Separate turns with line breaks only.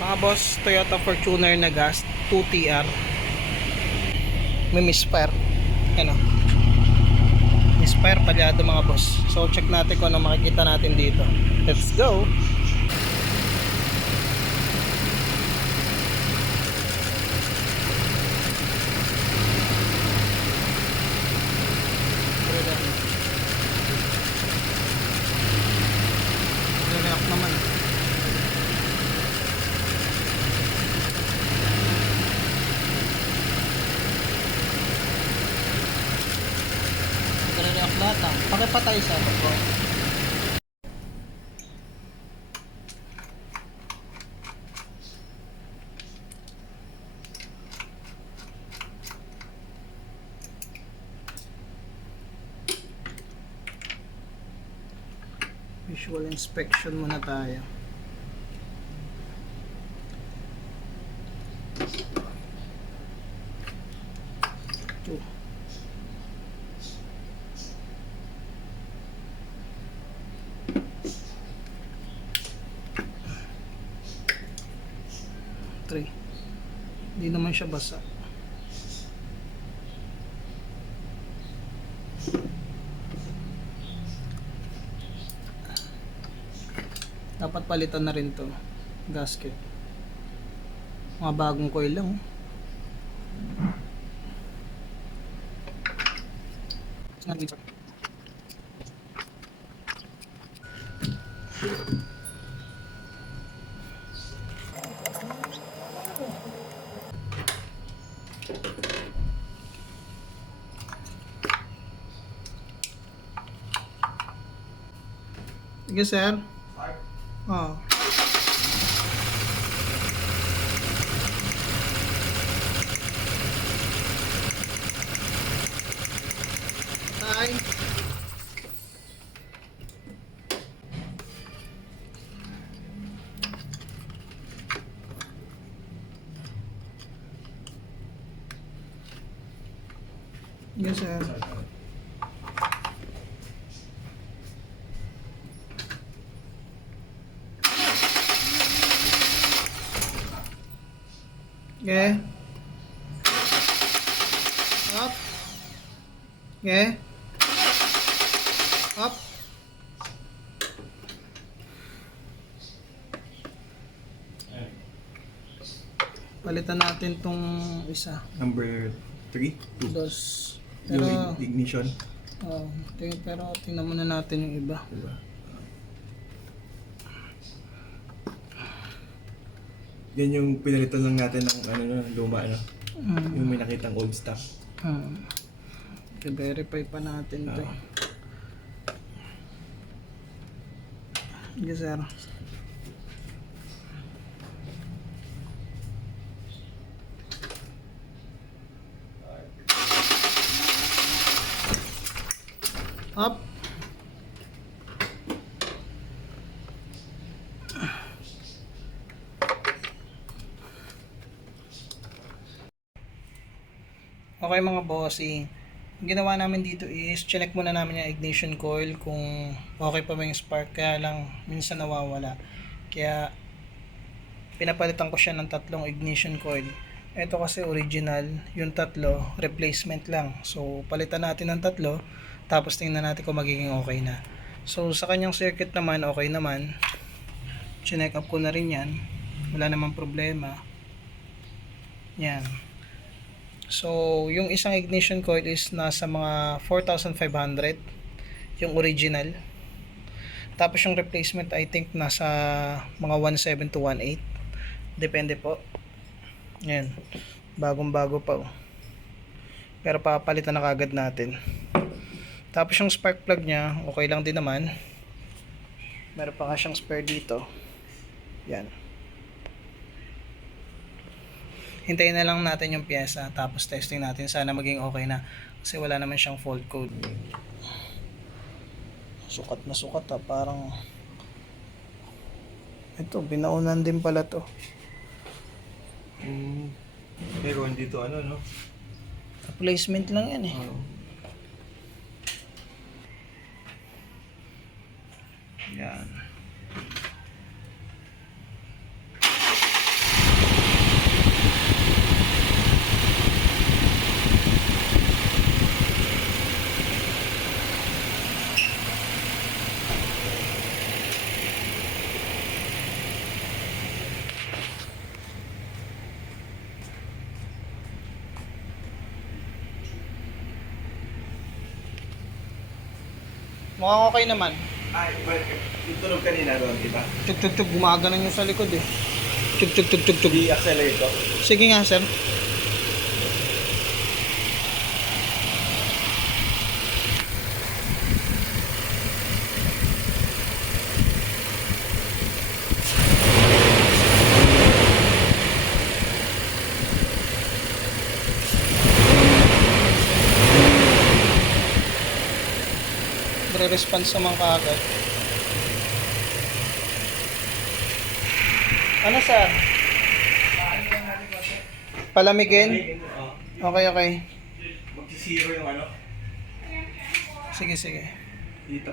Mga boss, Toyota Fortuner na gas 2TR. May misfire. Ano? Misfire palyado mga boss. So check natin kung ano makikita natin dito. Let's go! React naman. Ah. Pakipatay sa bro. Visual inspection muna tayo. Hindi naman siya basa. Dapat palitan na rin to gasket. Mga bagong coil lang. oh. Sige sir. Oh. Hi. Yes, sir. Okay. Up. Okay. Up. Palitan natin tong isa.
Number 3, 2.
Dos.
Yung
Pero,
ig- ignition.
oh, ting, pero tingnan muna natin yung iba.
Diba? Yan yung pinalitan lang natin ng ano no, luma no.
Mm.
Yung may nakitang old stock.
Hmm. I-verify pa natin to.
Ah.
Yes, sir. Up. Okay mga bossing. Ang ginawa namin dito is check muna namin yung ignition coil kung okay pa ba yung spark kaya lang minsan nawawala. Kaya pinapalitan ko siya ng tatlong ignition coil. Ito kasi original, yung tatlo replacement lang. So palitan natin ng tatlo tapos tingnan natin kung magiging okay na. So sa kanyang circuit naman okay naman. Chinek up ko na rin yan. Wala namang problema. Yan. So, yung isang ignition coil is nasa mga 4,500 yung original. Tapos yung replacement I think nasa mga 1.7 to 1.8. Depende po. Yan. Bagong bago pa oh. Pero papalitan na kagad natin. Tapos yung spark plug niya, okay lang din naman. Meron pa nga siyang spare dito. Yan. Hintayin na lang natin yung pyesa tapos testing natin. Sana maging okay na. Kasi wala naman siyang fault code. Sukat na sukat ha parang ito binaunan din pala to.
Mm. Pero dito ano no.
replacement lang yan eh.
Oh.
yan Mukhang okay naman.
Ay, well, yung tunog kanina doon, di ba?
Tug tug tug gumaganon yung sa likod eh. Tug tug tug tug tug.
I-accelerate ko.
Sige nga sir. Re-response naman kaagad. Ano sir? Palamigin? Okay, okay.
Mag-zero yung ano.
Sige, sige.
Dito